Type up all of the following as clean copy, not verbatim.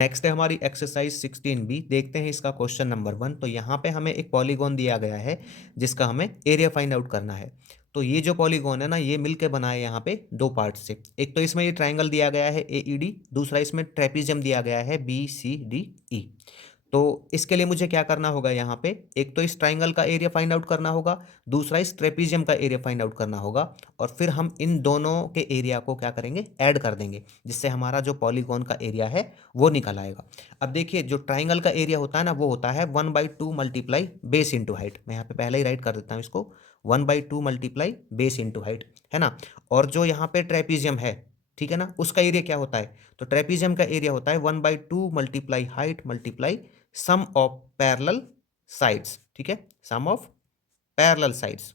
Next है हमारी exercise 16B। देखते हैं इसका क्वेश्चन नंबर 1। तो यहाँ पे हमें एक पॉलीगॉन दिया गया है जिसका हमें एरिया फाइंड आउट करना है। तो ये जो पॉलीगॉन है ना, ये मिलके बना है यहाँ पे दो पार्ट से। एक तो इसमें ये ट्राइंगल दिया गया है AED, दूसरा इसमें ट्रेपीजियम दिया गया है BCDE। तो इसके लिए मुझे क्या करना होगा, यहाँ पे एक तो इस ट्राइंगल का एरिया फाइंड आउट करना होगा, दूसरा इस ट्रेपीजियम का एरिया फाइंड आउट करना होगा, और फिर हम इन दोनों के एरिया को क्या करेंगे, ऐड कर देंगे, जिससे हमारा जो पॉलीगॉन का एरिया है वो निकल आएगा। अब देखिए, जो ट्राइंगल का एरिया होता है ना, वो होता है 1/2 मल्टीप्लाई बेस इंटू हाइट। मैं यहाँ पे पहले ही राइट कर देता हूँ इसको, 1/2 मल्टीप्लाई बेस इंटू हाइट, है ना। और जो यहाँ पे ट्रेपीजियम है, ठीक है ना, उसका एरिया क्या होता है, तो ट्रेपीजियम का एरिया होता है 1/2 multiply height multiply sum of parallel sides. ठीक है, सम ऑफ पैरेलल साइड्स।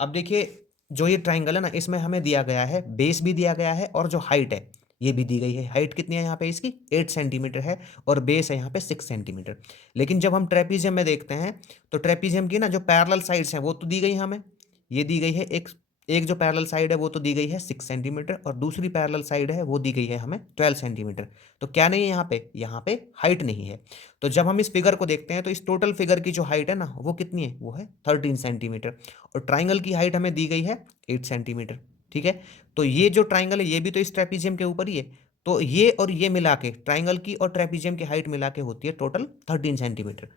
अब देखिए, जो ये ट्राइंगल है ना, इसमें हमें दिया गया है, बेस भी दिया गया है और जो हाइट है ये भी दी गई है। हाइट कितनी है यहाँ पे इसकी, 8 सेंटीमीटर है, और बेस है यहाँ पे 6 सेंटीमीटर। लेकिन जब हम ट्रेपीजियम में देखते हैं, तो ट्रेपीजियम की ना जो पैरेलल साइड्स हैं वो तो दी गई हमें, ये दी गई है एक एक जो पैरेलल साइड है वो तो दी गई है 6 सेंटीमीटर, और दूसरी पैरेलल साइड है वो दी गई है हमें 12 सेंटीमीटर। तो क्या नहीं है यहाँ पे हाइट नहीं है। तो जब हम इस फिगर को देखते हैं, तो इस टोटल फिगर की जो हाइट है ना, वो कितनी है, वो है 13 सेंटीमीटर, और ट्राइंगल की हाइट हमें दी गई है 8 सेंटीमीटर। ठीक है, तो ये जो ट्राइंगल है ये भी तो इस ट्रेपीजियम के ऊपर ही है। तो ये और ये मिला के, ट्राइंगल की और ट्रेपीजियम की हाइट मिला के होती है टोटल 13 सेंटीमीटर,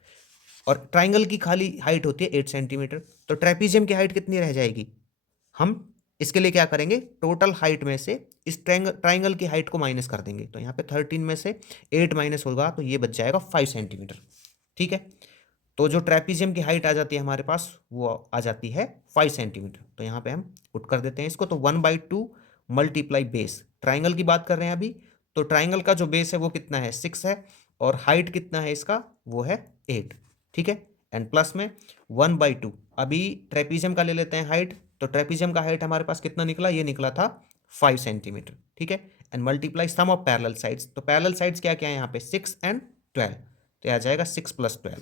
और ट्राइंगल की खाली हाइट होती है 8 सेंटीमीटर। तो ट्रेपीजियम की हाइट कितनी रह जाएगी, हम इसके लिए क्या करेंगे, टोटल हाइट में से इस ट्राइंगल की हाइट को माइनस कर देंगे। तो यहाँ पे 13 में से 8 माइनस होगा, तो ये बच जाएगा 5 सेंटीमीटर। ठीक है, तो जो ट्रेपीजियम की हाइट आ जाती है हमारे पास, वो आ जाती है 5 सेंटीमीटर। तो यहाँ पे हम पुट कर देते हैं इसको। तो 1/2 मल्टीप्लाई बेस, ट्राइंगल की बात कर रहे हैं अभी, तो ट्राइंगल का जो बेस है वो कितना है, 6 है, और हाइट कितना है इसका, वो है 8। ठीक है, एंड प्लस में 1/2, अभी ट्रेपीजियम का ले लेते हैं हाइट। तो ट्रेपीजियम का हाइट हमारे पास कितना निकला, ये निकला था 5 सेंटीमीटर। ठीक है, and multiply sum of parallel sides. तो पैरेलल साइड्स क्या क्या है यहाँ पे, 6 एंड 12, तो आ जाएगा 6 + 12।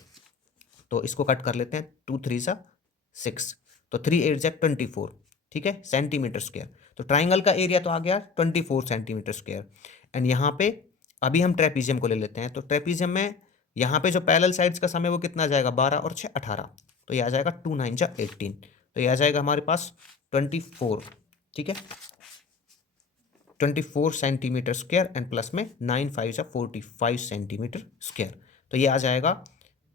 तो इसको कट कर लेते हैं, 2 3 सा 6, तो 3 8 जा 24। ठीक है, सेंटीमीटर स्क्वायर। तो ट्राइंगल का एरिया तो आ गया 24 सेंटीमीटर स्क्वायर। एंड यहाँ पे अभी हम ट्रेपीजियम को ले लेते हैं। तो ट्रेपीजियम में यहाँ पे जो पैरेलल साइड्स का सम है वो कितना आ जाएगा, 12 और 6 18, तो ये आ जाएगा 2 9 जा 18, तो ये आ जाएगा हमारे पास 24। ठीक है, 24 सेंटीमीटर स्क्वायर, एंड प्लस में 9 5 जा 45 सेंटीमीटर स्क्वायर, तो ये आ जाएगा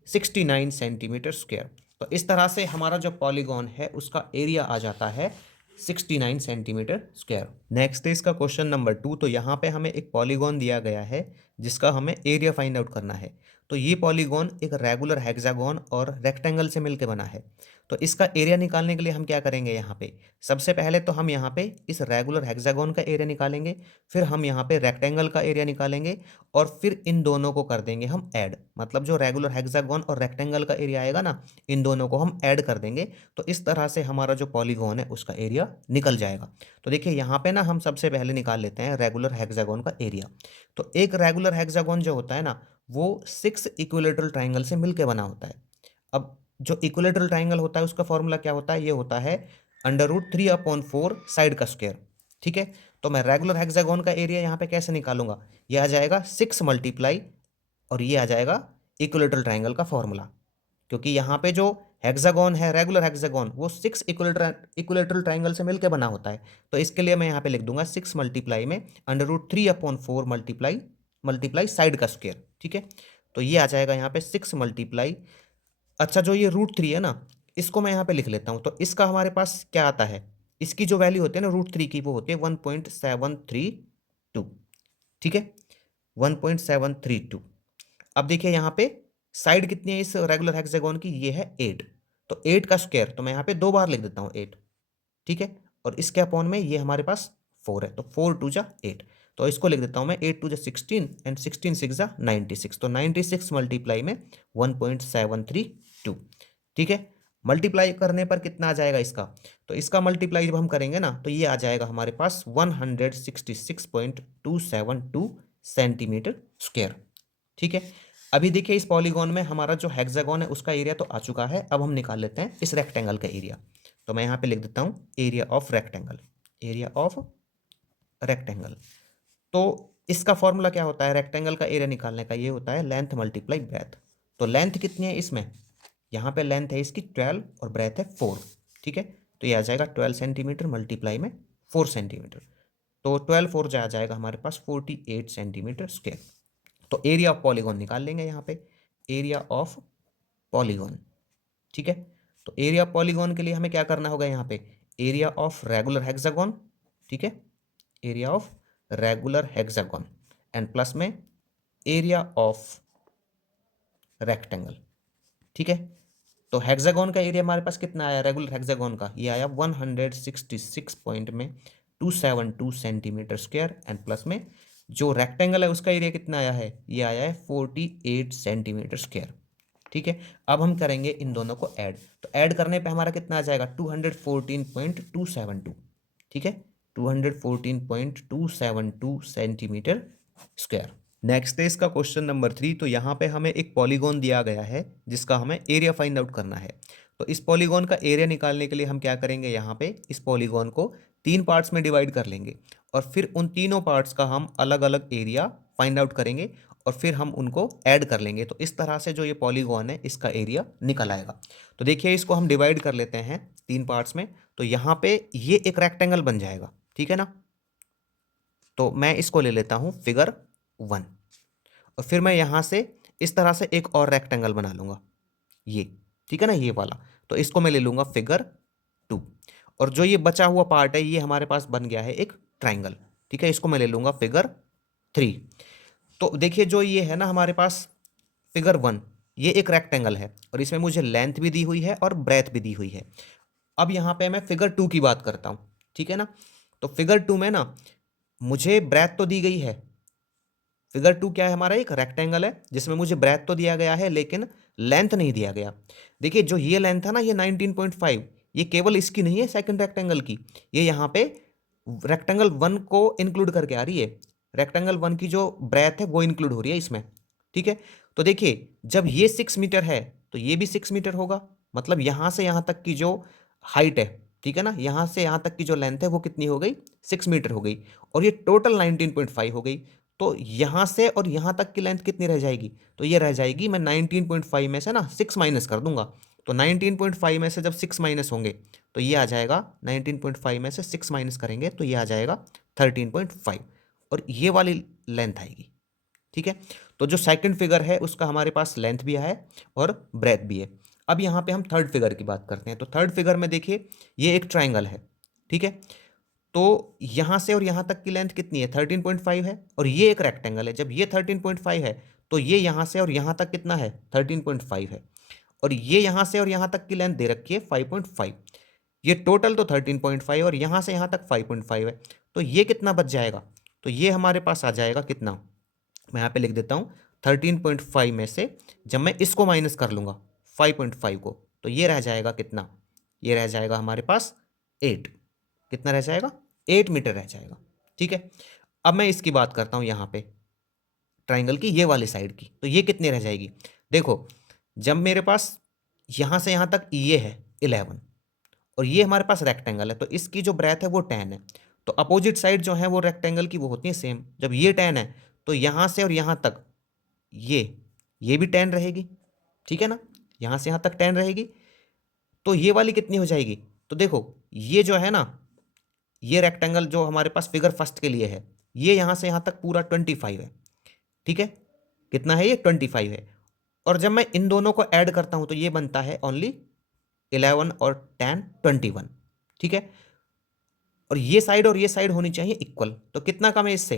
69 सेंटीमीटर स्क्वायर। तो इस तरह से हमारा जो पॉलीगॉन है उसका एरिया आ जाता है 69 सेंटीमीटर स्क्वायर। नेक्स्ट है इसका क्वेश्चन नंबर 2। तो यहाँ पे हमें एक पॉलीगॉन दिया गया है जिसका हमें एरिया फाइंड आउट करना है। तो ये पॉलीगॉन एक रेगुलर हेक्सागोन और रेक्टेंगल से मिलकर बना है। तो इसका एरिया निकालने के लिए हम क्या करेंगे, यहाँ पे सबसे पहले तो हम यहाँ पे इस रेगुलर हेक्सागोन का एरिया निकालेंगे, फिर हम यहाँ पे रेक्टेंगल का एरिया निकालेंगे, और फिर इन दोनों को कर देंगे हम ऐड। मतलब जो रेगुलर हेक्सागोन और रेक्टेंगल का एरिया आएगा ना, इन दोनों को हम ऐड कर देंगे। तो इस तरह से हमारा जो पॉलीगॉन है उसका एरिया निकल जाएगा। तो देखिए, यहाँ पे ना हम सबसे पहले निकाल लेते हैं रेगुलर हेक्सागोन का एरिया। तो एक रेगुलर हेक्सागोन जो होता है ना, वो 6 इक्विलेटरल ट्राइंगल से मिलकर बना होता है। अब जो इक्विलेटरल ट्राइंगल होता है उसका फॉर्मूला क्या होता है, ये होता है √3/4 साइड का स्क्वायर। ठीक है, तो मैं रेगुलर हेक्सागोन का एरिया यहाँ पे कैसे निकालूंगा, ये आ जाएगा 6 मल्टीप्लाई, और ये आ जाएगा इक्विलेटरल ट्राइंगल का फॉर्मूला। क्योंकि यहाँ पे जो हेक्सागोन है, रेगुलर हेक्सागोन, वो 6 इक्विलेटरल ट्राइंगल से मिलकर बना होता है। तो इसके लिए मैं यहाँ पे लिख दूंगा 6 मल्टीप्लाई में √3/4 मल्टीप्लाई साइड का स्क्वायर। ठीक है, तो ये आ जाएगा यहाँ पे 6 मल्टीप्लाई, अच्छा जो ये √3 है ना, इसको मैं यहाँ पे लिख लेता हूँ। तो इसका हमारे पास क्या आता है, इसकी जो वैल्यू होती है ना √3 की, वो होती है 1.732। ठीक है, 1.732। अब देखिए यहाँ पे साइड कितनी है इस रेगुलर हेक्सागोन की, ये है 8। तो 8 का स्क्वायर, तो मैं यहाँ पे 2 बार लिख देता हूँ 8। ठीक है, और इसके अपॉन में ये हमारे पास 4 है, तो 4 2 जा 8, तो इसको लिख देता हूँ मैं 8 2 जा 16, एंड 16 6 जा 96, तो 96 मल्टीप्लाई में 1.732। ठीक है, मल्टीप्लाई करने पर कितना आ जाएगा इसका, तो इसका मल्टीप्लाई जब हम करेंगे ना, तो ये आ जाएगा हमारे पास 166.272 सेंटीमीटर स्क्वायर। ठीक है, अभी देखिए इस पॉलीगॉन में हमारा जो हेक्सागोन है उसका एरिया तो आ चुका है। अब हम निकाल लेते हैं इस रेक्टेंगल का एरिया। तो मैं यहाँ पे लिख देता हूँ area of rectangle, area of rectangle. तो इसका फॉर्मूला क्या होता है रेक्टेंगल का एरिया निकालने का, ये होता है लेंथ मल्टीप्लाई ब्रेथ। तो लेंथ कितनी है इसमें, यहाँ पे लेंथ है इसकी 12 और ब्रेथ है 4, ठीक है। तो ये आ जाएगा 12 सेंटीमीटर मल्टीप्लाई में 4 सेंटीमीटर, तो 12 4 जा जाएगा हमारे पास 48 सेंटीमीटर स्क्वायर। तो एरिया ऑफ पॉलीगॉन निकाल लेंगे यहाँ पे, एरिया ऑफ पॉलीगॉन, ठीक है। तो एरिया ऑफ पॉलीगॉन के लिए हमें क्या करना होगा यहाँ पे, एरिया ऑफ रेगुलर हेक्सागोन, ठीक है, area of regular hexagon and plus में एरिया ऑफ रेक्टेंगल, ठीक है। तो हेक्सागोन का एरिया हमारे पास कितना आया रेगुलर हेक्सागोन का, ये आया 166 पॉइंट में 272 सेंटीमीटर स्क्वायर एंड प्लस में जो रेक्टेंगल है उसका एरिया कितना आया है, ये आया है 48 सेंटीमीटर स्क्वायर, ठीक है। अब हम करेंगे इन दोनों को ऐड, तो ऐड करने पे हमारा कितना आ जाएगा 214.272, ठीक है, 214.272 सेंटीमीटर स्क्वायर। नेक्स्ट है इसका क्वेश्चन नंबर 3। तो यहाँ पे हमें एक पॉलीगॉन दिया गया है जिसका हमें एरिया फाइंड आउट करना है। तो इस पॉलीगॉन का एरिया निकालने के लिए हम क्या करेंगे, यहाँ पे इस पॉलीगॉन को 3 पार्ट्स में डिवाइड कर लेंगे और फिर उन तीनों पार्ट्स का हम अलग अलग एरिया फाइंड आउट करेंगे और फिर हम उनको ऐड कर लेंगे। तो इस तरह से जो ये पॉलीगॉन है इसका एरिया निकल आएगा। तो देखिए इसको हम डिवाइड कर लेते हैं 3 पार्ट्स में, तो यहाँ पे ये एक रेक्टेंगल बन जाएगा, ठीक है ना। तो मैं इसको ले लेता हूँ फिगर 1 और फिर मैं यहाँ से इस तरह से एक और रेक्टेंगल बना लूँगा, ये, ठीक है ना, ये वाला। तो इसको मैं ले लूँगा फिगर 2 और जो ये बचा हुआ पार्ट है ये हमारे पास बन गया है एक ट्राइंगल, ठीक है, इसको मैं ले लूँगा फिगर 3। तो देखिए जो ये है ना हमारे पास फिगर 1, ये एक रेक्टेंगल है और इसमें मुझे लेंथ भी दी हुई है और ब्रेथ भी दी हुई है। अब यहाँ पे मैं फिगर 2 की बात करता हूँ, ठीक है ना। तो फिगर 2 में ना मुझे ब्रेथ तो दी गई है, फिगर 2 क्या है हमारा, एक रेक्टेंगल है जिसमें मुझे ब्रेथ तो दिया गया है लेकिन लेंथ नहीं दिया गया। देखिए जो ये लेंथ है ना ये 19.5, ये केवल इसकी नहीं है सेकंड रेक्टेंगल की, ये यहाँ पे रेक्टेंगल 1 को इंक्लूड करके आ रही है, रेक्टेंगल 1 की जो ब्रेथ है वो इंक्लूड हो रही है इसमें, ठीक है। तो देखिए जब ये 6 मीटर है तो ये भी 6 मीटर होगा, मतलब यहाँ से यहाँ तक की जो हाइट है, ठीक है ना, यहाँ से यहाँ तक की जो लेंथ है वो कितनी हो गई, 6 मीटर हो गई और ये टोटल 19.5 हो गई। तो यहाँ से और यहाँ तक की लेंथ कितनी रह जाएगी, तो ये रह जाएगी, मैं 19.5 में से ना 6 माइनस कर दूंगा। तो 19.5 में से जब 6 माइनस होंगे तो ये आ जाएगा, 19.5 में से 6 माइनस करेंगे तो ये आ जाएगा 13.5 और ये वाली लेंथ आएगी, ठीक है। तो जो सेकंड फिगर है उसका हमारे पास लेंथ भी है और ब्रेथ भी है। अब यहाँ पे हम थर्ड फिगर की बात करते हैं। तो थर्ड फिगर में देखिए ये एक ट्राइंगल है, ठीक है। तो यहाँ से और यहाँ तक की लेंथ कितनी है, 13.5 है और ये एक रेक्टेंगल है, जब ये 13.5 है तो ये यहाँ से और यहाँ तक कितना है, 13.5 है और ये यहाँ से और यहाँ तक की लेंथ दे रखी है 5.5, ये टोटल तो 13.5 और यहाँ से यहाँ तक 5.5 है। तो ये कितना बच जाएगा, तो ये हमारे पास आ जाएगा कितना, मैं यहाँ पे लिख देता हूँ 13.5 में से जब मैं इसको माइनस कर लूँगा 5.5 को तो ये रह जाएगा कितना, ये रह जाएगा हमारे पास 8, कितना रह जाएगा, 8 मीटर रह जाएगा, ठीक है। अब मैं इसकी बात करता हूँ यहाँ पे ट्राइंगल की ये वाली साइड की, तो ये कितनी रह जाएगी, देखो जब मेरे पास यहाँ से यहाँ तक ये है 11 और ये हमारे पास रेक्टेंगल है तो इसकी जो ब्रेथ है वो 10 है, तो अपोजिट साइड जो है वो रेक्टेंगल की वो होती है सेम, जब ये 10 है तो यहाँ से और यहाँ तक ये भी 10 रहेगी, ठीक है ना, यहाँ से यहाँ तक 10 रहेगी। तो ये वाली कितनी हो जाएगी, तो देखो ये जो है ना ये रेक्टेंगल जो हमारे पास फिगर फर्स्ट के लिए है ये यहाँ से यहाँ तक पूरा 25 है, ठीक है, कितना है ये 25 है। और जब मैं इन दोनों को ऐड करता हूँ तो ये बनता है ओनली 11 और 10 21, ठीक है। और ये साइड होनी चाहिए इक्वल, तो कितना कम है इससे,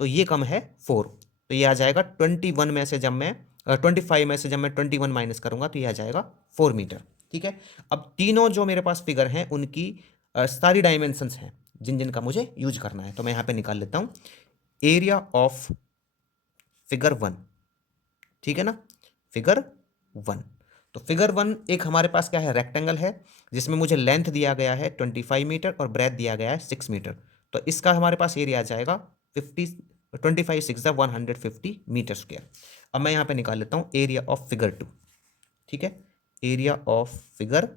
तो ये कम है 4, तो ये आ जाएगा 21 में से जब मैं 25 में से जब मैं 21 माइनस करूंगा तो ये आ जाएगा 4 मीटर, ठीक है। अब तीनों जो मेरे पास फिगर हैं उनकी सारी डायमेंशंस हैं जिन जिन का मुझे यूज करना है, तो मैं यहाँ पे निकाल लेता हूँ एरिया ऑफ फिगर 1, ठीक है ना, फिगर 1। तो फिगर 1 एक हमारे पास क्या है, रेक्टेंगल है जिसमें मुझे लेंथ दिया गया है 25 मीटर और ब्रेथ दिया गया है 6 मीटर, तो इसका हमारे पास एरिया आ जाएगा 25 6 150 मीटर स्क्वायर। अब मैं यहाँ पे निकाल लेता हूँ एरिया ऑफ फिगर 2, ठीक है, एरिया ऑफ फिगर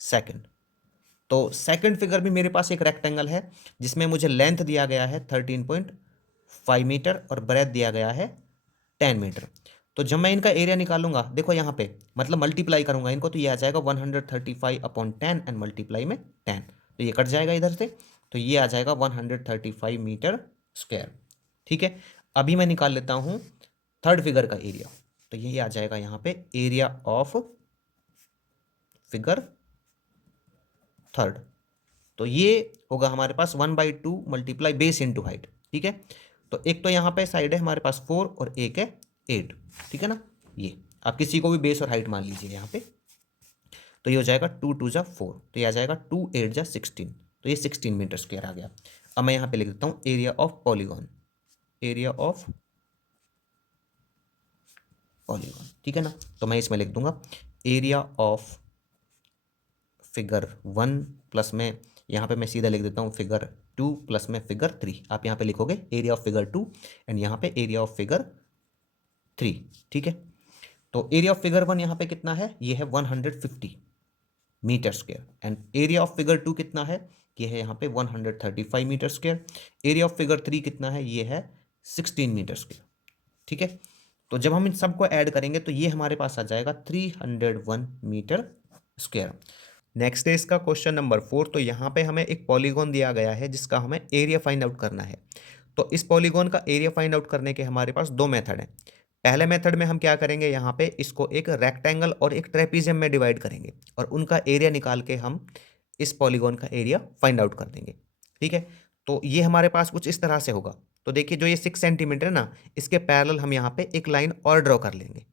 सेकंड, तो सेकंड फिगर भी मेरे पास एक रेक्टेंगल है जिसमें मुझे लेंथ दिया गया है 13.5 मीटर और ब्रेथ दिया गया है 10 मीटर। तो जब मैं इनका एरिया निकालूंगा, देखो यहाँ पे मतलब मल्टीप्लाई करूंगा इनको, तो ये आ जाएगा 135/10 एंड मल्टीप्लाई में 10, तो ये कट जाएगा इधर से, तो ये आ जाएगा 135 मीटर स्क्वायर। ठीक है, अभी मैं निकाल लेता हूँ थर्ड फिगर का एरिया, तो यही आ जाएगा यहाँ पे एरिया ऑफ फिगर थर्ड। तो ये होगा हमारे पास 1/2 मल्टीप्लाई बेस इंटू हाइट। ठीक है, तो एक तो यहाँ पे साइड है हमारे पास 4 और एक है 8। ठीक है ना, ये आप किसी को भी बेस और हाइट मान लीजिए यहाँ पे। तो ये हो जाएगा 2×2=4, तो ये आ जाएगा 2×8=16, तो ये 16 मीटर स्क्वायर आ गया। अब मैं यहाँ पे लिख देता हूँ area of polygon, area of polygon. ठीक है ना, तो मैं इसमें लिख दूंगा एरिया ऑफ फिगर 1 प्लस में यहाँ पे मैं सीधा लिख देता हूँ फिगर 2 प्लस में फिगर 3। आप यहाँ पे लिखोगे एरिया ऑफ फिगर 2 एंड यहाँ पे एरिया ऑफ फिगर 3। ठीक है, तो एरिया ऑफ फिगर 1 यहाँ पे कितना है, ये है 150 metre square and area of figure 2 कितना है, ये है यहाँ पे 135 metre square. Area of figure 3 कितना है, ये है 16 मीटर स्क्वायर। ठीक है, तो जब हम इन सबको ऐड करेंगे तो ये हमारे पास आ जाएगा 301 मीटर स्क्वायर। नेक्स्ट है इसका क्वेश्चन नंबर 4। तो यहाँ पे हमें एक पॉलीगॉन दिया गया है जिसका हमें एरिया फाइंड आउट करना है। तो इस पॉलीगॉन का एरिया फाइंड आउट करने के हमारे पास दो मेथड हैं। पहले मेथड में हम क्या करेंगे, यहाँ पे इसको एक रेक्टेंगल और एक ट्रेपीजियम में डिवाइड करेंगे और उनका एरिया निकाल के हम इस पॉलीगॉन का एरिया फाइंड आउट कर देंगे। ठीक है, तो ये हमारे पास कुछ इस तरह से होगा। तो देखिए जो ये 6 सेंटीमीटर है ना, इसके पैरेलल हम यहाँ पे एक लाइन और ड्रॉ कर लेंगे।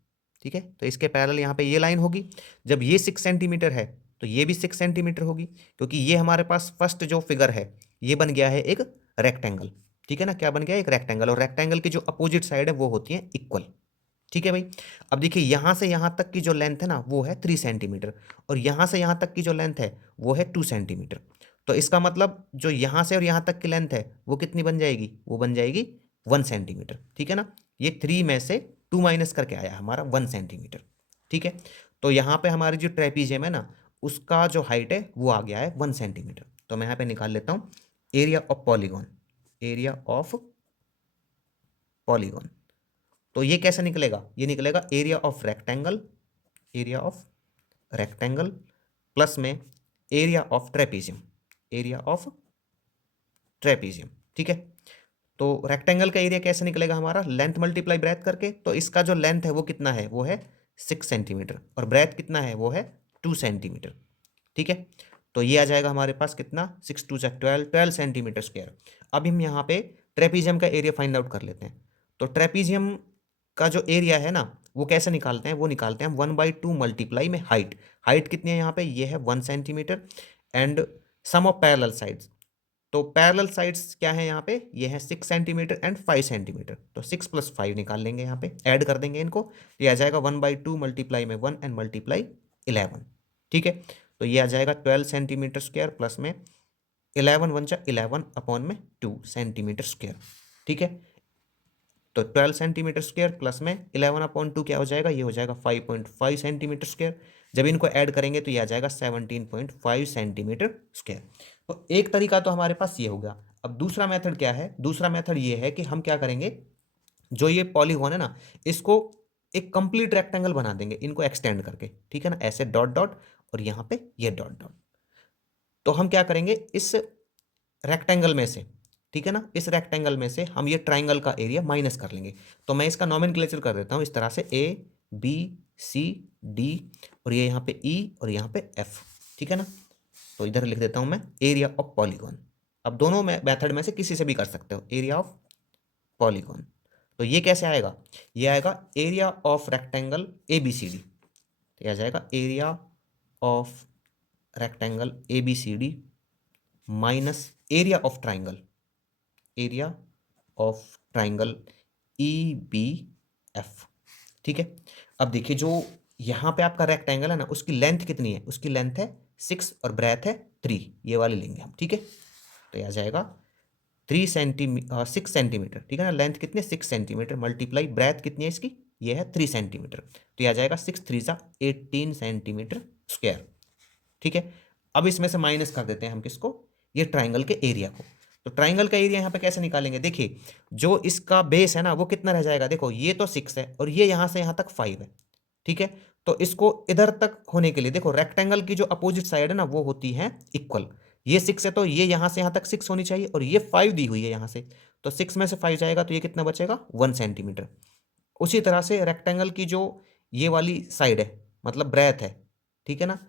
ठीक है, तो इसके पैरेलल यहाँ पे ये लाइन होगी। जब ये 6 सेंटीमीटर है तो ये भी 6 सेंटीमीटर होगी, क्योंकि ये हमारे पास फर्स्ट जो फिगर है ये बन गया है एक रेक्टेंगल। ठीक है ना, क्या बन गया, एक रेक्टेंगल, और रेक्टेंगल की जो अपोजिट साइड है वो होती है इक्वल। ठीक है भाई, अब देखिए यहाँ से यहाँ तक की जो लेंथ है ना वो है 3 सेंटीमीटर और यहाँ से यहाँ तक की जो लेंथ है वो है 2 सेंटीमीटर। तो इसका मतलब जो यहाँ से और यहाँ तक की लेंथ है वो कितनी बन जाएगी, वो बन जाएगी 1 सेंटीमीटर। ठीक है ना, ये 3 में से 2 माइनस करके आया हमारा 1 सेंटीमीटर। ठीक है, तो यहाँ पे हमारी जो ट्रेपीजियम है ना उसका जो हाइट है वो आ गया है 1 सेंटीमीटर। तो मैं यहाँ पे निकाल लेता हूँ area of polygon, area of polygon. तो ये कैसे निकलेगा, ये निकलेगा area of rectangle, area of rectangle plus में area of trapezium, area of trapezium. ठीक है, तो रेक्टेंगल का एरिया कैसे निकलेगा हमारा, लेंथ मल्टीप्लाई ब्रेथ करके। तो इसका जो लेंथ है वो कितना है, वो है 6 सेंटीमीटर और ब्रेथ कितना है, वो है 2 सेंटीमीटर। ठीक है, तो ये आ जाएगा हमारे पास कितना, 6×2=12 सेंटीमीटर स्क्वायर। अब हम यहाँ पे ट्रेपीजियम का एरिया फाइंड आउट कर लेते हैं। तो ट्रेपीजियम का जो एरिया है ना वो कैसे निकालते हैं, वो निकालते हैं 1/2 मल्टीप्लाई में हाइट। हाइट कितनी है यहाँ पे, ये है 1 centimetre and sum of parallel sides. तो पैरेलल साइड्स क्या है यहाँ पे, ये है 6 सेंटीमीटर एंड 5 सेंटीमीटर। तो 6 + 5 निकाल लेंगे, यहाँ पे ऐड कर देंगे इनको, तो ये आ जाएगा 1/2 मल्टीप्लाई में 1 एंड मल्टीप्लाई 11। ठीक है, तो ये आ जाएगा 12 सेंटीमीटर स्क्वायर प्लस में 11 × 11/2 सेंटीमीटर स्क्वायर। ठीक है, तो 12 सेंटीमीटर स्क्वायर प्लस में 11/2 क्या हो जाएगा, ये हो जाएगा 5.5 सेंटीमीटर स्क्वायर। जब इनको ऐड करेंगे तो ये आ जाएगा 17.5 सेंटीमीटर स्क्वायर। तो एक तरीका तो हमारे पास ये हो गया। अब दूसरा मेथड क्या है, दूसरा मेथड ये है कि हम क्या करेंगे, जो ये पॉलीगॉन है ना इसको एक कंप्लीट रेक्टेंगल बना देंगे इनको एक्सटेंड करके। ठीक है ना, ऐसे डॉट डॉट और यहाँ पे ये डॉट डॉट। तो हम क्या करेंगे, इस रेक्टेंगल में से, ठीक है ना, इस रेक्टेंगल में से हम ये ट्राइंगल का एरिया माइनस कर लेंगे। तो मैं इसका नॉमेनक्लेचर कर देता हूँ इस तरह से, ABCD और ये यहाँ पे E और यहाँ पे F। ठीक है ना, तो इधर लिख देता हूँ मैं एरिया ऑफ पॉलीगॉन। अब दोनों मेथड में से किसी से भी कर सकते हो, एरिया ऑफ पॉलीगॉन। तो ये कैसे आएगा, ये आएगा एरिया ऑफ रेक्टेंगल ABCD। तो यह आ जाएगा area of rectangle ABCD minus area of triangle, area of triangle EBF। ठीक है, अब देखिए जो यहाँ पे आपका रेक्टेंगल है ना उसकी लेंथ कितनी है, उसकी लेंथ है 6 और ब्रेथ है 3, ये वाले लेंगे हम। ठीक है, तो यह आ जाएगा 6 सेंटीमीटर। ठीक है ना, लेंथ कितनी है 6 सेंटीमीटर मल्टीप्लाई ब्रेथ कितनी है इसकी, ये है 3 सेंटीमीटर। तो यह आ जाएगा 6×3=18 सेंटीमीटर स्क्वायर। ठीक है, अब इसमें से माइनस कर देते हैं हम किसको, ये ट्राइंगल के एरिया को। तो ट्राइंगल का एरिया यहाँ पे कैसे निकालेंगे, देखिए जो इसका बेस है ना वो कितना रह जाएगा, देखो ये तो 6 है और ये यहाँ से यहाँ तक 5 है, ठीक है। तो इसको इधर तक होने के लिए देखो रेक्टेंगल की जो अपोजिट साइड है ना वो होती है इक्वल। ये 6 है तो ये यहाँ से यहाँ तक 6 होनी चाहिए और ये 5 दी हुई है यहाँ से, तो 6 में से 5 जाएगा तो ये कितना बचेगा 1 सेंटीमीटर। उसी तरह से रेक्टेंगल की जो ये वाली साइड है मतलब ब्रेथ है, ठीक है ना,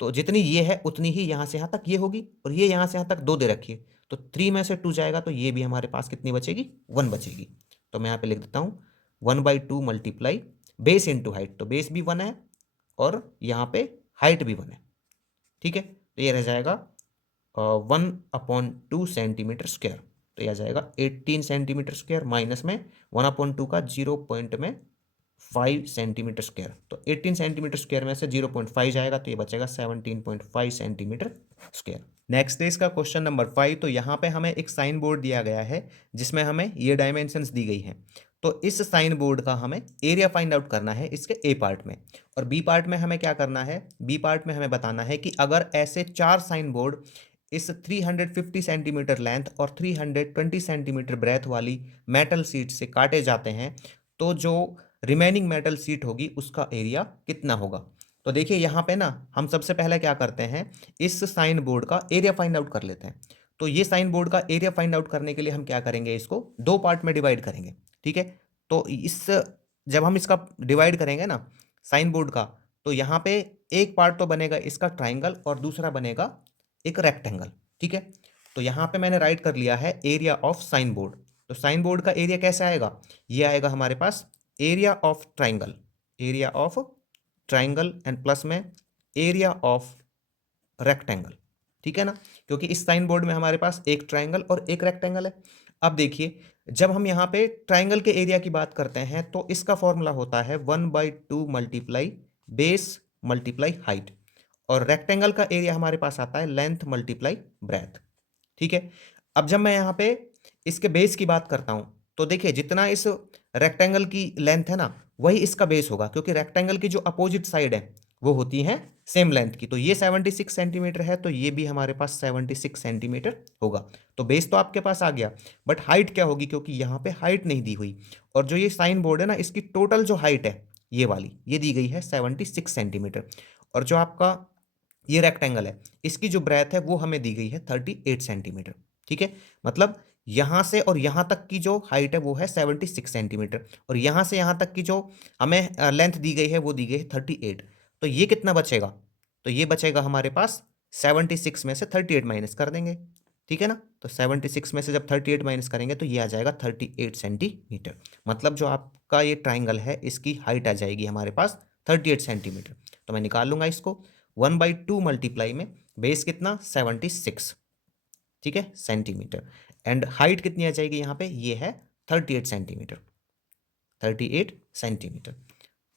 तो जितनी ये है उतनी ही यहाँ से यहाँ तक ये होगी और ये यहाँ से यहाँ तक 2 दे रखी है, तो 3 में से 2 जाएगा तो ये भी हमारे पास कितनी बचेगी 1 बचेगी। तो मैं यहाँ पे लिख देता हूँ 1/2 मल्टीप्लाई बेस इंटू हाइट, तो बेस भी 1 है और यहाँ पे हाइट भी 1 है, ठीक है। तो ये रह जाएगा 1/2 सेंटीमीटर स्क्वायर, तो यह आ जाएगा 18 सेंटीमीटर स्क्वायर माइनस में 1/2 का 0.5 सेंटीमीटर स्क्वायर, तो 18 सेंटीमीटर स्क्वायर में से 0.5 जाएगा तो ये बचेगा 17.5 सेंटीमीटर स्क्वायर। नेक्स्ट है इसका क्वेश्चन नंबर 5। तो यहाँ पे हमें एक साइन बोर्ड दिया गया है जिसमें हमें ये डायमेंशंस दी गई हैं। तो इस साइन बोर्ड का हमें एरिया फाइंड आउट करना है इसके ए पार्ट में, और बी पार्ट में हमें क्या करना है, बी पार्ट में हमें बताना है कि अगर ऐसे 4 साइन बोर्ड इस 350 सेंटीमीटर लेंथ और 320 सेंटीमीटर ब्रेथ वाली मेटल शीट से काटे जाते हैं तो जो रिमेनिंग मेटल शीट होगी उसका एरिया कितना होगा। तो देखिए यहाँ पे ना हम सबसे पहले क्या करते हैं, इस साइन बोर्ड का एरिया फाइंड आउट कर लेते हैं। तो ये साइन बोर्ड का एरिया फाइंड आउट करने के लिए हम क्या करेंगे, इसको 2 पार्ट में डिवाइड करेंगे, ठीक है। तो इस जब हम इसका डिवाइड करेंगे ना साइन बोर्ड का, तो यहाँ पे एक पार्ट तो बनेगा इसका ट्राइंगल और दूसरा बनेगा एक रेक्टेंगल, ठीक है। तो यहाँ पे मैंने राइट कर लिया है एरिया ऑफ साइन बोर्ड। तो साइन बोर्ड का एरिया कैसे आएगा, ये आएगा हमारे पास area of triangle, area of triangle and plus में एरिया ऑफ रेक्टेंगल, ठीक है ना, क्योंकि इस साइन बोर्ड में हमारे पास एक ट्राइंगल और एक रेक्टेंगल है। अब देखिए जब हम यहाँ पे ट्राइंगल के एरिया की बात करते हैं तो इसका फॉर्मूला होता है 1/2 मल्टीप्लाई बेस मल्टीप्लाई हाइट, और रेक्टेंगल का एरिया हमारे पास आता है लेंथ मल्टीप्लाई ब्रेथ, ठीक है। अब जब मैं यहाँ पे इसके बेस की बात करता हूँ तो देखिए जितना इस रेक्टेंगल की लेंथ है ना वही इसका बेस होगा, क्योंकि रेक्टेंगल की जो अपोजिट साइड है वो होती है सेम लेंथ की। तो ये 76 सेंटीमीटर है तो ये भी हमारे पास 76 सेंटीमीटर होगा। तो बेस तो आपके पास आ गया, बट हाइट क्या होगी, क्योंकि यहाँ पे हाइट नहीं दी हुई, और जो ये साइन बोर्ड है ना इसकी टोटल जो हाइट है ये वाली ये दी गई है 76 सेंटीमीटर, और जो आपका ये रेक्टेंगल है इसकी जो ब्रेथ है वो हमें दी गई है 38 सेंटीमीटर, ठीक है। मतलब यहाँ से और यहाँ तक की जो हाइट है वो है 76 सेंटीमीटर, और यहाँ से यहाँ तक की जो हमें लेंथ दी गई है वो दी गई है 38। तो ये कितना बचेगा, तो ये बचेगा हमारे पास 76 में से 38 माइनस कर देंगे, ठीक है ना। तो 76 में से जब 38 माइनस करेंगे तो ये आ जाएगा 38 सेंटीमीटर। मतलब जो आपका ये ट्राइंगल है इसकी हाइट आ जाएगी हमारे पास 38 सेंटीमीटर। तो मैं निकाल लूंगा इसको 1/2 मल्टीप्लाई में बेस कितना 76, ठीक है, सेंटीमीटर, एंड हाइट कितनी आ जाएगी यहाँ पे, ये है 38 सेंटीमीटर, 38 सेंटीमीटर।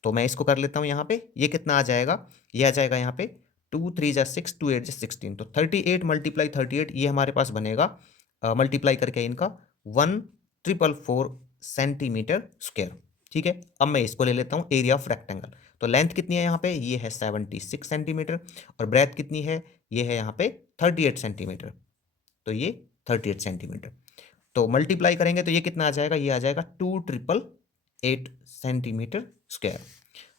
तो मैं इसको कर लेता हूँ यहाँ पे, ये कितना आ जाएगा, ये आ जाएगा यहाँ पे 2 3 जा 6 2 8 जा 16, तो 38 मल्टीप्लाई 38 ये हमारे पास बनेगा मल्टीप्लाई करके इनका 1444 सेंटीमीटर स्क्वायर, ठीक है। अब मैं इसको ले लेता हूँ एरिया ऑफ रेक्टेंगल। तो लेंथ कितनी है यहाँ पे, ये है 76 सेंटीमीटर, और ब्रेथ कितनी है, ये है यहाँ पे 38 सेंटीमीटर, तो ये 38 सेंटीमीटर। तो मल्टीप्लाई करेंगे तो ये कितना आ जाएगा, ये आ जाएगा 2888 सेंटीमीटर स्क्वायर।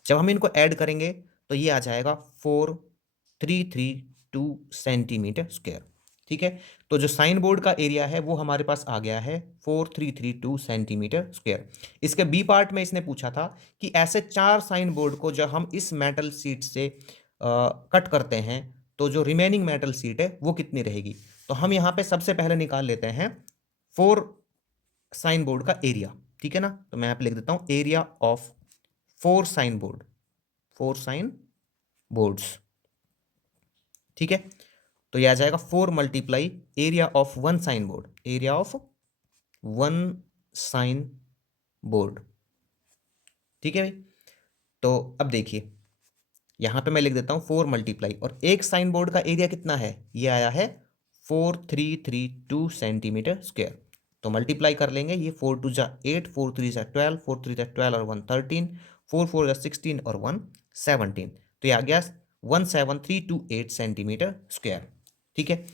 जब हम इनको ऐड करेंगे तो ये आ जाएगा 4332 सेंटीमीटर स्क्वायर, ठीक है। तो जो साइन बोर्ड का एरिया है वो हमारे पास आ गया है 4332 सेंटीमीटर स्क्वायर। इसके बी पार्ट में इसने पूछा था कि ऐसे 4 साइन बोर्ड को जब हम इस मेटल शीट से कट करते हैं तो जो रिमेनिंग मेटल शीट है वो कितनी रहेगी। तो हम यहाँ पे सबसे पहले निकाल लेते हैं 4 साइन बोर्ड का एरिया, ठीक है ना। तो मैं यहाँ पे लिख देता हूँ area of 4 sign board, 4 sign boards, ठीक है। तो यह आ जाएगा 4 multiply area of 1 sign board, area of 1 sign board, ठीक है भाई। तो अब देखिए यहां पे मैं लिख देता हूं 4 मल्टीप्लाई, और एक साइन बोर्ड का एरिया कितना है, ये आया है 4332 सेंटीमीटर स्क्वायर। तो मल्टीप्लाई कर लेंगे, ये 4 2 जा 8 4 3 जा 12 4 3 जा 12 और 1 13 4 4 जा 16 और 1 17, तो ये आ गया 17328 सेंटीमीटर स्क्वायर। ठीक है,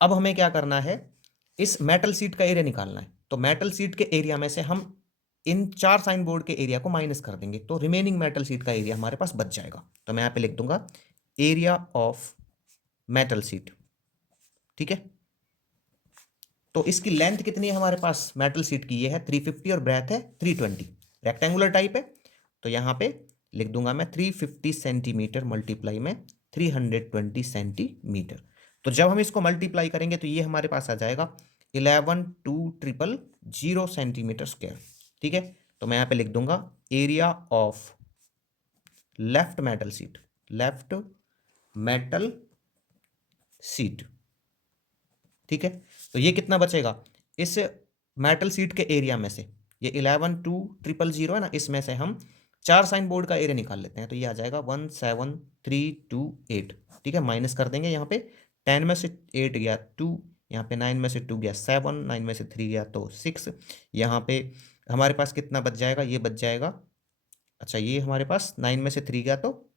अब हमें क्या करना है, इस मेटल शीट का एरिया निकालना है। तो मेटल शीट के एरिया में से हम इन 4 साइन बोर्ड के एरिया को माइनस कर देंगे, तो रिमेनिंग मेटल शीट का एरिया हमारे पास बच जाएगा। तो मैं यहाँ पे लिख दूंगा एरिया ऑफ मेटल शीट। ठीक है, तो इसकी लेंथ कितनी है हमारे पास मेटल शीट की, ये है 350 और ब्रेथ है 320, रेक्टेंगुलर टाइप है। तो यहाँ पे लिख दूंगा मैं 350 सेंटीमीटर मल्टीप्लाई में 320 सेंटीमीटर। तो जब हम इसको मल्टीप्लाई करेंगे तो ये हमारे पास आ जाएगा 11,200 सेंटीमीटर स्क्वायर। ठीक है, तो मैं यहाँ पे लिख दूंगा area of left metal sheet, left metal sheet. ठीक है, तो ये कितना बचेगा, इस मेटल शीट के एरिया में से ये 11,200 है ना, इसमें से हम 4 साइन बोर्ड का एरिया निकाल लेते हैं। तो ये आ जाएगा 17328। ठीक है, माइनस कर देंगे, यहाँ पे 10 में से 8 गया 2, यहाँ पे 9 में से 2 गया 7, 9 में से 3 गया तो 6, यहाँ पे हमारे पास कितना बच जाएगा, ये बच जाएगा, अच्छा ये हमारे पास 9 में से 3 गया तो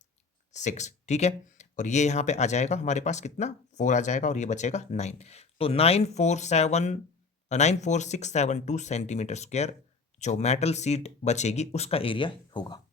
6। ठीक है, और ये यहाँ पे आ जाएगा हमारे पास कितना 4 आ जाएगा, और ये बचेगा 9। तो 94672 सेंटीमीटर स्क्वायर जो मेटल शीट बचेगी उसका एरिया होगा।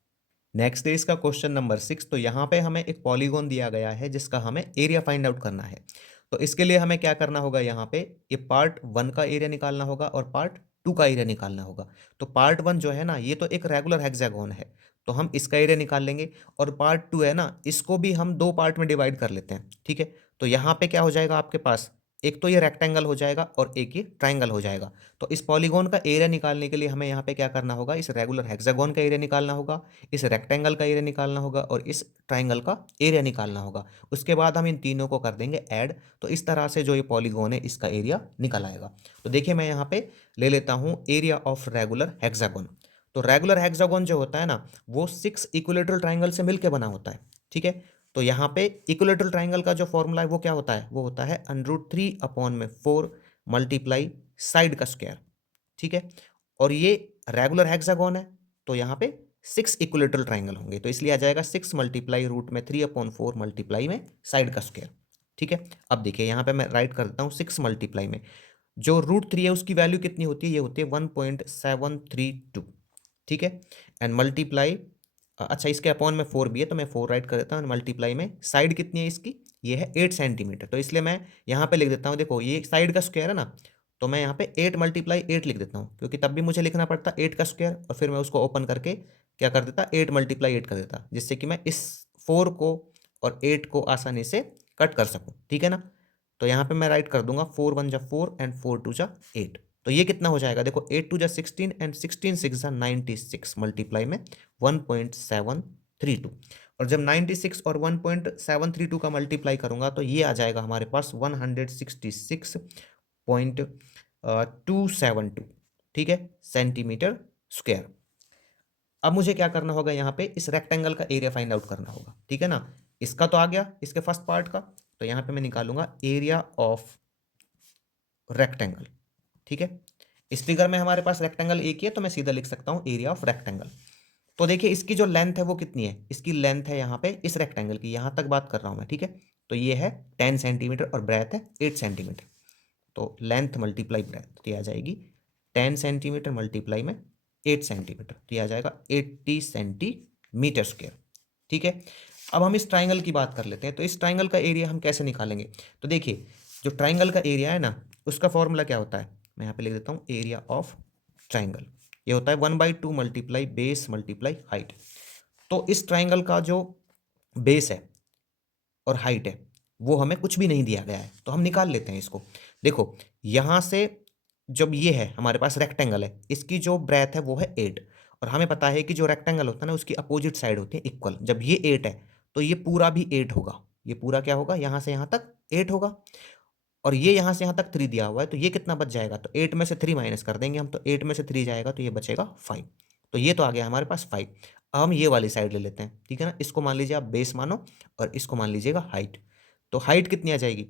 नेक्स्ट है इसका क्वेश्चन नंबर 6। तो यहाँ पे हमें एक पॉलीगॉन दिया गया है जिसका हमें एरिया फाइंड आउट करना है। तो इसके लिए हमें क्या करना होगा, यहाँ पे ये पार्ट 1 का एरिया निकालना होगा और पार्ट 2 का एरिया निकालना होगा। तो पार्ट 1 जो है ना, ये तो एक रेगुलर हेक्सागोन है, तो हम इसका एरिया निकाल लेंगे। और पार्ट 2 है ना, इसको भी हम 2 पार्ट में डिवाइड कर लेते हैं। ठीक है, तो यहाँ पे क्या हो जाएगा आपके पास, एक तो ये रेक्टेंगल हो जाएगा और एक ये ट्राइंगल हो जाएगा। तो इस पॉलीगॉन का एरिया निकालने के लिए हमें यहाँ पे क्या करना होगा, इस रेगुलर हेक्सागोन का एरिया निकालना होगा, इस रेक्टेंगल का एरिया निकालना होगा और इस ट्राइंगल का एरिया निकालना होगा। उसके बाद हम इन तीनों को कर देंगे ऐड। तो इस तरह से जो ये पॉलीगॉन है इसका एरिया निकल आएगा। तो देखिए मैं यहाँ पे ले लेता हूँ एरिया ऑफ रेगुलर हेक्सागोन। तो रेगुलर हेक्सागोन जो होता है ना, वो 6 इक्विलेटरल ट्राइंगल से मिलकर बना होता है। ठीक है, तो यहाँ पे इक्विलेटरल ट्राइंगल का जो फॉर्मूला है वो क्या होता है, वो होता है √3/4 मल्टीप्लाई साइड का स्क्वायर। ठीक है, और ये रेगुलर हेक्सागोन है, तो यहाँ पे 6 इक्विलेटरल ट्राइंगल होंगे, तो इसलिए आ जाएगा 6 मल्टीप्लाई रूट में 3/4 मल्टीप्लाई में साइड का स्क्वायर। ठीक है, अब देखिए यहाँ पे मैं राइट कर देता हूँ 6 मल्टीप्लाई में जो √3 है उसकी वैल्यू कितनी होती है, ये होती है 1.732। ठीक है, एंड मल्टीप्लाई, अच्छा इसके अपॉन में 4 भी है तो मैं 4 राइट कर देता हूँ। मल्टीप्लाई में साइड कितनी है इसकी, ये है 8 सेंटीमीटर, तो इसलिए मैं यहाँ पे लिख देता हूँ, देखो ये साइड का स्क्वायर है ना, तो मैं यहाँ पे 8 × 8 लिख देता हूँ, क्योंकि तब भी मुझे लिखना पड़ता 8 का स्क्वायर और फिर मैं उसको ओपन करके क्या कर देता 8 × 8 कर देता, जिससे कि मैं इस 4 को और 8 को आसानी से कट कर सकूँ। ठीक है ना, तो यहाँ पे मैं राइट कर दूंगा 4 × 1 = 4 एंड 4 × 2 = 8। तो ये कितना हो जाएगा, देखो 8 × 2 = 16 एंड 16 × 6 = 96 मल्टीप्लाई में 1.732। और जब 96 और 1.732 का मल्टीप्लाई करूंगा तो ये आ जाएगा हमारे पास 166.272। ठीक है, सेंटीमीटर स्क्वायर। अब मुझे क्या करना होगा, यहाँ पे इस रेक्टेंगल का एरिया फाइंड आउट करना होगा। ठीक है ना, इसका तो आ गया इसके फर्स्ट पार्ट का, तो यहाँ पे मैं निकालूंगा एरिया ऑफ रेक्टेंगल। ठीक है, इस फिगर में हमारे पास रेक्टेंगल एक ही है, तो मैं सीधा लिख सकता हूँ एरिया ऑफ रेक्टेंगल। तो देखिए इसकी जो लेंथ है वो कितनी है, इसकी लेंथ है यहाँ पे इस रेक्टेंगल की, यहाँ तक बात कर रहा हूँ मैं। ठीक है, तो ये है 10 सेंटीमीटर और ब्रेथ है 8 सेंटीमीटर। तो लेंथ मल्टीप्लाई ब्रेथ, तो ये आ जाएगी 10 सेंटीमीटर मल्टीप्लाई में 8 सेंटीमीटर, तो ये आ जाएगा 80 सेंटीमीटर स्क्वायर। ठीक है, अब हम इस ट्राइंगल की बात कर लेते हैं। तो इस ट्राइंगल का एरिया हम कैसे निकालेंगे, तो देखिए जो ट्राइंगल का एरिया है ना, उसका फॉर्मूला क्या होता है, मैं यहाँ पे लिख देता हूँ एरिया ऑफ ट्राइंगल, ये होता है 1/2 मल्टीप्लाई बेस मल्टीप्लाई हाइट। तो इस ट्राइंगल का जो बेस है और हाइट है वो हमें कुछ भी नहीं दिया गया है, तो हम निकाल लेते हैं इसको। देखो यहाँ से जब ये है हमारे पास रेक्टेंगल है, इसकी जो ब्रेथ है वो है 8, और हमें पता है कि जो रेक्टेंगल होता है ना उसकी अपोजिट साइड होती है इक्वल। जब ये 8 है तो ये पूरा भी 8 होगा, ये पूरा क्या होगा, यहाँ से यहाँ तक 8 होगा, और ये यहाँ से यहाँ तक 3 दिया हुआ है, तो ये कितना बच जाएगा, तो 8 में से 3 माइनस कर देंगे हम, तो 8 में से 3 जाएगा तो ये बचेगा 5। तो ये तो आ गया हमारे पास 5। अब हम ये वाली साइड ले लेते हैं। ठीक है ना, इसको मान लीजिए आप बेस मानो और इसको मान लीजिएगा हाइट। तो हाइट कितनी आ जाएगी,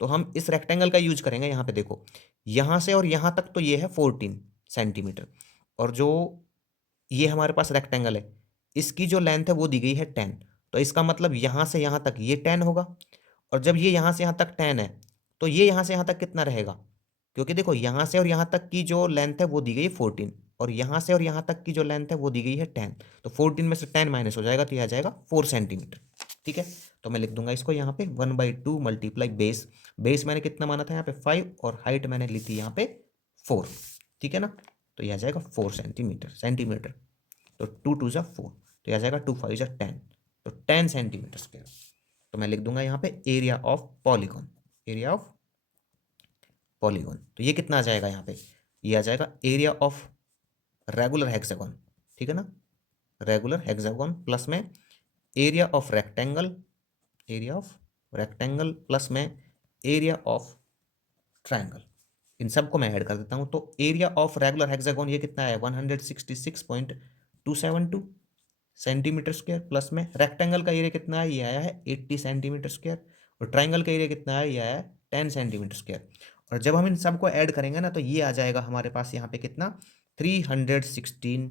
तो हम इस रेक्टेंगल का यूज करेंगे। यहाँ पे देखो यहाँ से और यहाँ तक तो ये है 14 सेंटीमीटर, और जो ये हमारे पास रेक्टेंगल है इसकी जो लेंथ है वो दी गई है 10, तो इसका मतलब यहाँ से यहाँ तक ये 10 होगा, और जब ये यहाँ से यहाँ तक 10 है तो ये यहाँ से यहाँ तक कितना रहेगा, क्योंकि देखो यहाँ से और यहाँ तक की जो लेंथ है वो दी गई है 14, और यहाँ से और यहाँ तक की जो लेंथ है वो दी गई है 10, तो 14 में से 10 माइनस हो जाएगा तो ये आ जाएगा 4 सेंटीमीटर। ठीक है, तो मैं लिख दूंगा इसको यहाँ पे 1/2 मल्टीप्लाई बेस, बेस मैंने कितना माना था यहाँ पे 5, और हाइट मैंने ली थी यहाँ पे 4। ठीक है ना, तो ये आ जाएगा 4 सेंटीमीटर। तो 2 2 जा 4, तो ये आ जाएगा 2 5 जा 10, तो 10 सेंटीमीटर स्क्वायर। तो मैं लिख दूंगा यहाँ पे area of polygon, area of polygon. तो ये कितना आ जाएगा यहाँ पे, ये आ जाएगा एरिया ऑफ रेगुलर हेक्सागोन। ठीक है ना, रेगुलर हेक्सागोन प्लस में area of rectangle, area of rectangle plus में एरिया ऑफ ट्रायंगल, इन सबको मैं ऐड कर देता हूं। तो एरिया ऑफ रेगुलर हेक्सागोन ये कितना है 166.272 सेंटीमीटर स्क्वायर, प्लस में रेक्टेंगल का एरिया कितना है, ये आया है 80 सेंटीमीटर स्क्वायर, और ट्राइंगल का एरिया कितना है, ये आया है 10 सेंटीमीटर स्क्वायर। और जब हम इन सबको ऐड करेंगे ना तो ये आ जाएगा हमारे पास यहाँ पे कितना 316।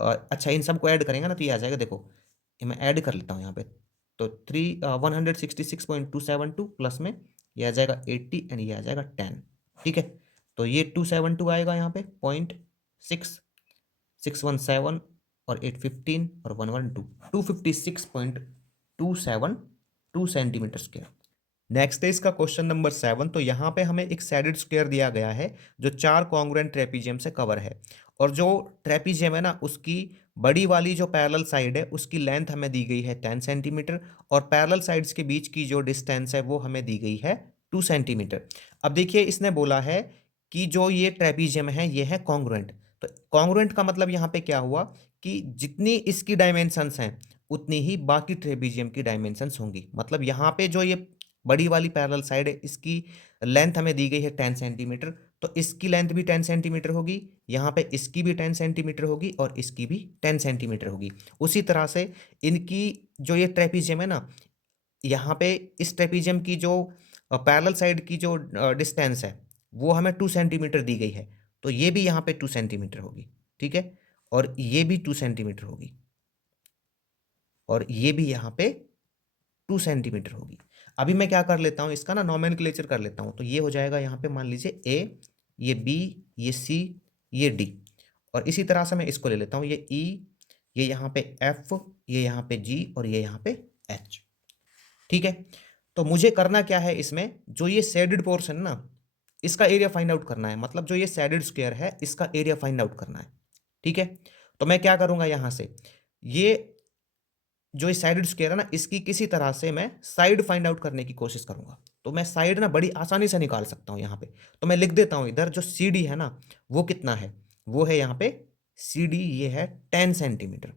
अच्छा, इन सबको ऐड करेंगे ना तो ये आ जाएगा, देखो ये मैं ऐड कर लेता हूँ यहाँ पे, तो 166.272 प्लस में ये आ जाएगा 80 एंड ये आ जाएगा 10। ठीक है, तो ये 272 आएगा यहाँ पे 0.617 और 815 और 112, 256.272 सेंटीमीटर स्क्वायर। नेक्स्ट है इसका क्वेश्चन नंबर 7। तो यहाँ पे हमें एक सैडेड स्क्वायर दिया गया है जो 4 कॉन्ग्रुएंट ट्रेपीजियम से कवर है, और जो ट्रेपीजियम है ना उसकी बड़ी वाली जो पैरेलल साइड है उसकी लेंथ हमें दी गई है 10 सेंटीमीटर, और पैरेलल साइड्स के बीच की जो डिस्टेंस है वो हमें दी गई है 2 सेंटीमीटर। अब देखिए इसने बोला है कि जो ये ट्रेपीजियम है ये है कॉन्ग्रुएंट। तो कॉन्ग्रुएंट का मतलब यहाँ पे क्या हुआ कि जितनी इसकी डायमेंशंस हैं उतनी ही बाकी ट्रेपीजियम की डायमेंशंस होंगी। मतलब यहाँ पे जो ये बड़ी वाली पैरेलल साइड है इसकी लेंथ हमें दी गई है 10 सेंटीमीटर, तो इसकी लेंथ भी 10 सेंटीमीटर होगी, यहाँ पे इसकी भी 10 सेंटीमीटर होगी और इसकी भी 10 सेंटीमीटर होगी। उसी तरह से इनकी जो ये ट्रेपीजियम है ना, यहाँ पे इस ट्रेपीजियम की जो पैरेलल साइड की जो डिस्टेंस है वो हमें 2 सेंटीमीटर दी गई है, तो ये भी यहाँ पे 2 सेंटीमीटर होगी। ठीक है, और ये भी 2 सेंटीमीटर होगी, और ये भी यहाँ पे 2 सेंटीमीटर होगी। अभी मैं क्या कर लेता हूँ, इसका ना नोमेनक्लेचर कर लेता हूँ। तो ये हो जाएगा यहाँ पे मान लीजिए ए, ये बी, ये सी, ये डी, और इसी तरह से मैं इसको ले लेता हूँ, ये ई, ये यहाँ पे एफ, ये यहाँ पे जी, और ये यहाँ पे एच। ठीक है, तो मुझे करना क्या है, इसमें जो ये शेडेड पोर्शन है ना इसका एरिया फाइंड आउट करना है, मतलब जो ये शेडेड स्क्वायर है इसका एरिया फाइंड आउट करना है। ठीक है, तो मैं क्या करूंगा, यहाँ से ये जो इस साइड स्क्वायर है ना इसकी किसी तरह से मैं साइड फाइंड आउट करने की कोशिश करूंगा। तो मैं साइड ना बड़ी आसानी से निकाल सकता हूं यहाँ पे, तो मैं लिख देता हूं इधर जो सी डी है ना वो कितना है, वो है यहाँ पे सी डी, ये है 10 सेंटीमीटर।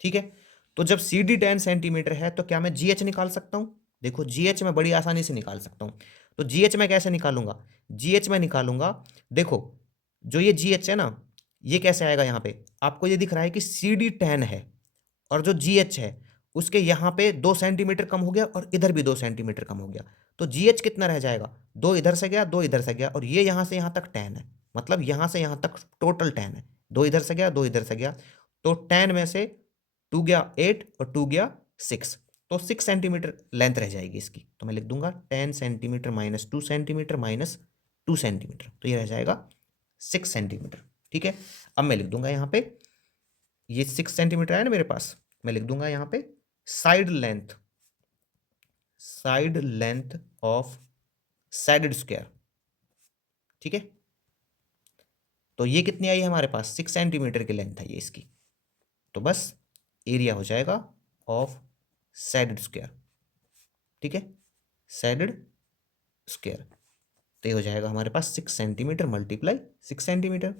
ठीक है, तो जब सी डी 10 सेंटीमीटर है तो क्या मैं जी एच निकाल सकता हूँ, देखो जी एच मैं बड़ी आसानी से निकाल सकता हूँ। तो जी एच मैं कैसे निकालूंगा, जी एच मैं निकालूंगा, देखो जो ये जी एच है ना ये कैसे आएगा, यहाँ पे आपको ये दिख रहा है कि सी डी 10 है और जो जी एच है उसके यहाँ पे 2 सेंटीमीटर कम हो गया और इधर भी 2 सेंटीमीटर कम हो गया, तो जी एच कितना रह जाएगा, 2 इधर से गया 2 इधर से गया, और ये यहाँ से यहाँ तक 10 है, मतलब यहाँ से यहाँ तक टोटल 10 है, 2 इधर से गया 2 इधर से गया, तो 10 में से 2 गया 8 और 2 गया 6, तो 6 सेंटीमीटर लेंथ रह जाएगी इसकी। तो मैं लिख दूंगा 10 centimetre minus 2 centimetre minus 2 centimetre, तो ये रह जाएगा 6 सेंटीमीटर। ठीक है, अब मैं लिख दूंगा यहाँ पे ये 6 सेंटीमीटर है ना मेरे पास, मैं लिख दूंगा यहाँ पे side length, side length of shaded square. ठीक है, तो ये कितनी आई है हमारे पास 6 सेंटीमीटर की लेंथ है ये इसकी, तो बस एरिया हो जाएगा ऑफ साइडेड स्क्वायर। ठीक है, साइडेड स्क्वायर, तो ये हो जाएगा हमारे पास 6 सेंटीमीटर मल्टीप्लाई 6 सेंटीमीटर,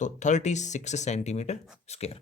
तो 36 सेंटीमीटर स्क्वायर।